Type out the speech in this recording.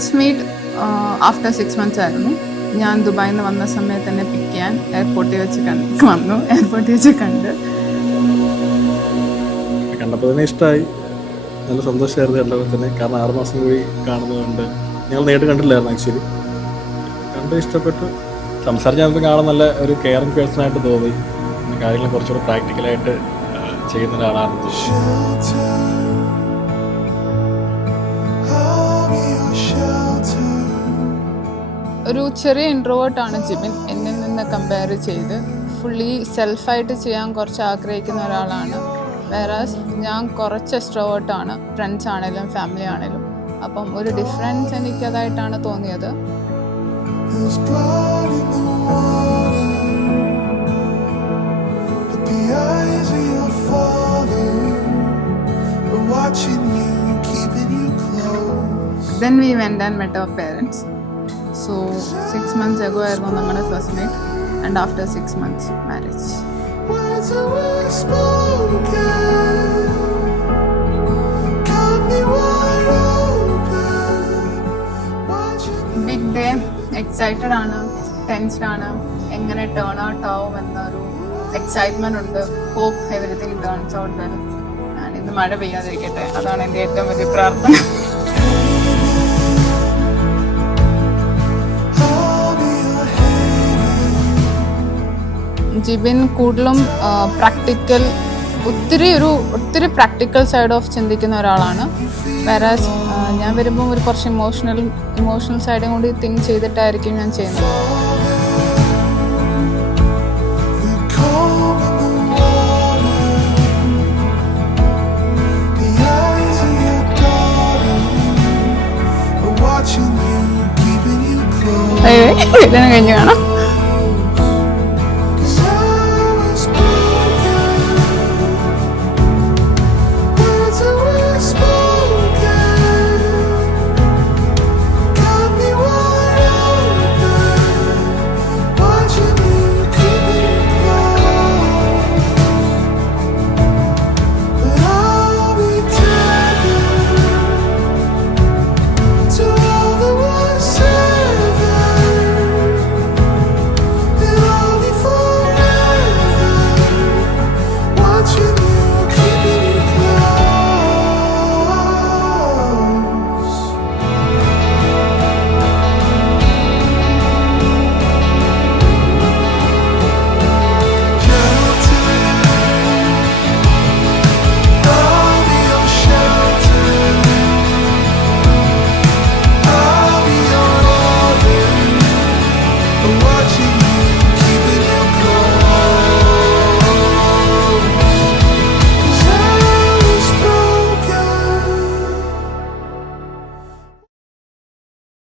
First meet after 6 months ആയിരുന്നു. ഞാൻ ദുബായിൽ നിന്ന് വന്ന സമയത്ത് തന്നെ പിക്ക് ചെയ്യാൻ എയർപോർട്ടിൽ വെച്ച് വന്നു. എയർപോർട്ടിൽ വെച്ച് കണ്ടപ്പോൾ തന്നെ ഇഷ്ടമായി. നല്ല സന്തോഷമായിരുന്നു കണ്ടപ്പോൾ തന്നെ. കാരണം 6 മാസം കൂടി കാണുന്നതുകൊണ്ട് ഞങ്ങൾ നേരിട്ട് കണ്ടില്ലായിരുന്നു. ആക്ച്വലി കണ്ട് ഇഷ്ടപ്പെട്ടു. സംസാരിച്ചപ്പോൾ കാണാൻ നല്ല ഒരു കെയറിങ് പേഴ്സണായിട്ട് തോന്നി. കാര്യങ്ങൾ കുറച്ചുകൂടെ പ്രാക്ടിക്കലായിട്ട് ചെയ്യുന്ന ഒരാളാണ്. ഒരു ചെറിയ ഇൻട്രോവേർട്ടാണ് ജിബിൻ. എന്നിൽ നിന്ന് കമ്പയർ ചെയ്ത് ഫുള്ളി സെൽഫായിട്ട് ചെയ്യാൻ കുറച്ച് ആഗ്രഹിക്കുന്ന ഒരാളാണ്. വേറെ ഞാൻ കുറച്ച് എക്സ്ട്രോവേർട്ടാണ്, ഫ്രണ്ട്സ് ആണെങ്കിലും ഫാമിലി ആണെങ്കിലും. അപ്പം ഒരു ഡിഫറൻസ് എനിക്കതായിട്ടാണ് തോന്നിയത്. Then we went and met our parents. So 6 months ago ആയിരുന്നു നമ്മുടെ first meet and after 6 months marriage. Big day, excited ആണ്, ടെൻസ്ഡ് ആണ്. എങ്ങനെ ടേൺ ഔട്ട് ആവും എന്നൊരു എക്സൈറ്റ്മെന്റ് ഉണ്ട്. Hope everything turns out well. ഇന്ന് മഴ പെയ്യാതിരിക്കട്ടെ, അതാണ് എൻ്റെ ഏറ്റവും വലിയ പ്രാർത്ഥന. ജിബിൻ കൂടുതലും പ്രാക്ടിക്കൽ, ഒത്തിരി പ്രാക്ടിക്കൽ സൈഡ് ഓഫ് ചിന്തിക്കുന്ന ഒരാളാണ്. വേറെ ഞാൻ വരുമ്പം ഒരു കുറച്ച് ഇമോഷണൽ സൈഡും കൂടി തിങ്ക് ചെയ്തിട്ടായിരിക്കും ഞാൻ ചെയ്യുന്നത്. കല്യാണം കഴിഞ്ഞ് കാണാം.